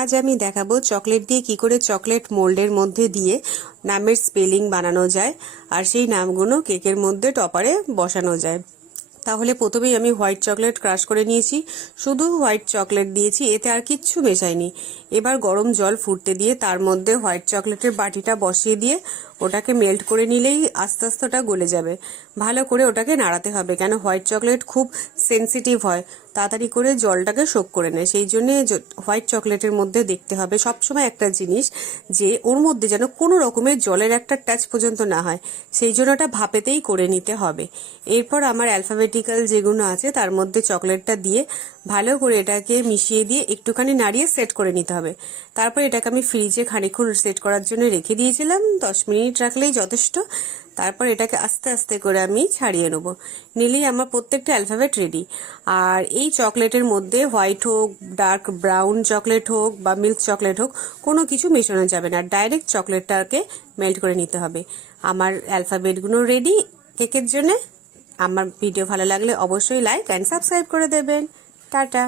আজ আমি দেখাবো চকলেট দিয়ে কি করে চকলেট মোল্ডের মধ্যে দিয়ে নামের স্পেলিং বানানো যায় আর সেই নামগুলো কেকের মধ্যে টপারে বসানো যায়। তাহলে প্রথমেই আমি হোয়াইট চকলেট ক্রাশ করে নিয়েছি, শুধু হোয়াইট চকলেট দিয়েছি, এতে আর কিচ্ছু মেশাইনি। এবার গরম জল ফুটতে দিয়ে তার মধ্যে হোয়াইট চকলেটের বাটিটা বসিয়ে দিয়ে ওটাকে মেল্ট করে নিলেই আস্তে আস্তে ওটা গলে যাবে। ভালো করে ওটাকে নাড়াতে হবে, কেন হোয়াইট চকলেট খুব সেন্সিটিভ হয়, তাড়াতাড়ি করে জলটাকে শোক করে নেয়। সেই জন্যে হোয়াইট চকলেটের মধ্যে দেখতে হবে সবসময় একটা জিনিস, যে ওর মধ্যে যেন কোনো রকমের জলের একটা টাচ পর্যন্ত না হয়, সেই জন্য ওটা ভাপেতেই করে নিতে হবে। এরপর আমার অ্যালফাবেটিক্যাল যেগুলো আছে তার মধ্যে চকলেটটা দিয়ে ভালো করে এটাকে মিশিয়ে দিয়ে একটুখানি নাড়িয়ে সেট করে নিতে হবে। তারপর এটাকে আমি ফ্রিজে খানিকক্ষণ সেট করার জন্য রেখে দিয়েছিলাম, 10 মিনিট রাখলেই যথেষ্ট। তারপর এটাকে আস্তে আস্তে করে আমি ছাড়িয়ে নেব, নিলেই আমার প্রত্যেকটা অ্যালফাবেট রেডি। আর এই চকলেটের মধ্যে হোয়াইট হোক, ডার্ক ব্রাউন চকলেট হোক বা মিল্ক চকলেট হোক, কোনো কিছু মেশানো যাবে না, ডাইরেক্ট চকলেটটাকে মেল্ট করে নিতে হবে। আমার অ্যালফাবেটগুলো রেডি কেকের জন্যে। আমার ভিডিও ভালো লাগলে অবশ্যই লাইক অ্যান্ড সাবস্ক্রাইব করে দেবেন। টাটা।